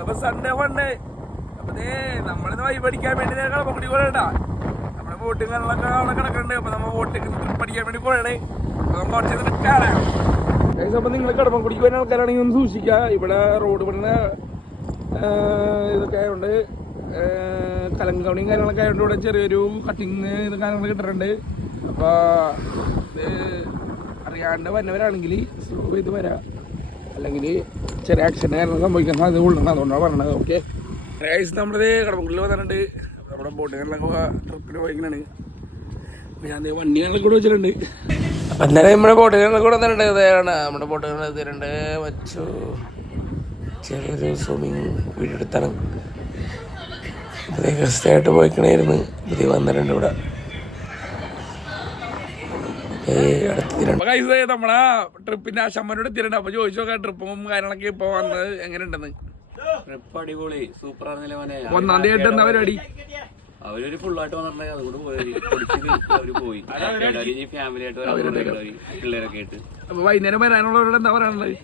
അപ്പൊ Sunday funday അപ്പൊ നമ്മളിന്ന് വൈബ് അടിക്കാൻ വേണ്ടി കളപ്പക്കുടി പോകണ്ടാ. നമ്മുടെ ബോട്ടിങ് കാര്യങ്ങളൊക്കെ അവിടെ കിടക്കുന്നുണ്ട്. അപ്പൊ നമ്മൾ ബോട്ടിങ് ട്രിപ്പ് അടിക്കാൻ വേണ്ടി പോകണേ. അപ്പൊ നമ്മൾ കുറച്ച് കാണാം. അപ്പൊ നിങ്ങൾ കടപ്പക്കുടിക്ക് വരുന്ന ആൾക്കാരാണെങ്കിൽ ഒന്ന് സൂക്ഷിക്കുക. ഇവിടെ റോഡ് പണിന ഇതൊക്കെ ആയതുകൊണ്ട് കലങ്കവണിയും കാര്യങ്ങളൊക്കെ ആയതുകൊണ്ട് ഇവിടെ ചെറിയൊരു കട്ടിങ് ഇത് കാര്യങ്ങളൊക്കെ കിട്ടുന്നുണ്ട്. അപ്പൊ ഇത് അറിയാണ്ട് വന്നവരാണെങ്കിൽ സ്ലോ ചെയ്ത് വരാം, അല്ലെങ്കിൽ ചെറിയ ആക്സിഡന്റ് കാര്യങ്ങൾ സംഭവിക്കാൻ സാധ്യത ഉള്ളതാണ്. അതുകൊണ്ടാണ് പറഞ്ഞത്. ഓക്കെ നമ്മളിത് കടപ്പക്കുടിയിൽ വന്നിട്ടുണ്ട്. നമ്മുടെ ബോട്ടുകളിലൊക്കെ ട്രിപ്പിന് പോയിക്കാണ്. ഞാൻ വണ്ടികളിലൊക്കെ കൂടെ വെച്ചിട്ടുണ്ട്. അപ്പം എന്തായാലും നമ്മുടെ ബോട്ടുകളിലൊക്കെ കൂടെ വന്നിട്ടുണ്ട്. ഇതാണ് നമ്മുടെ ബോട്ടുകൾ എത്തിയിട്ടുണ്ട്. വച്ചു ചെറിയൊരു സ്വിമ്മിങ് വീഡിയോ എടുത്താണ്. ഗസ്റ്റായിട്ട് പോയിക്കണായിരുന്നു. ഇത് വന്നിട്ടുണ്ട് ഇവിടെ. നമ്മളെ ട്രിപ്പിന്റെ ശമ്മനോട് എത്തിയിട്ടുണ്ട്. അപ്പൊ ചോദിച്ചു നോക്കാം ട്രിപ്പും കാര്യങ്ങളൊക്കെ ഇപ്പൊ വന്നത് എങ്ങനെയുണ്ടെന്ന്. ട്രിപ്പ് അടിപൊളി സൂപ്പർ ആയിരുന്നില്ല മോനെ. ഒന്നാം തീയതി എന്താ പരിപാടി? അവരൊരു ഫുള്ളായിട്ട് വന്നിട്ടുണ്ടെങ്കിൽ അതുകൊണ്ട് അവര് പോയി ഫാമിലി ആയിട്ട് പിള്ളേരൊക്കെ ആയിട്ട്. അപ്പൊ വൈകുന്നേരം വരാനുള്ളവരോട് എന്താ പറയാനുള്ളത്?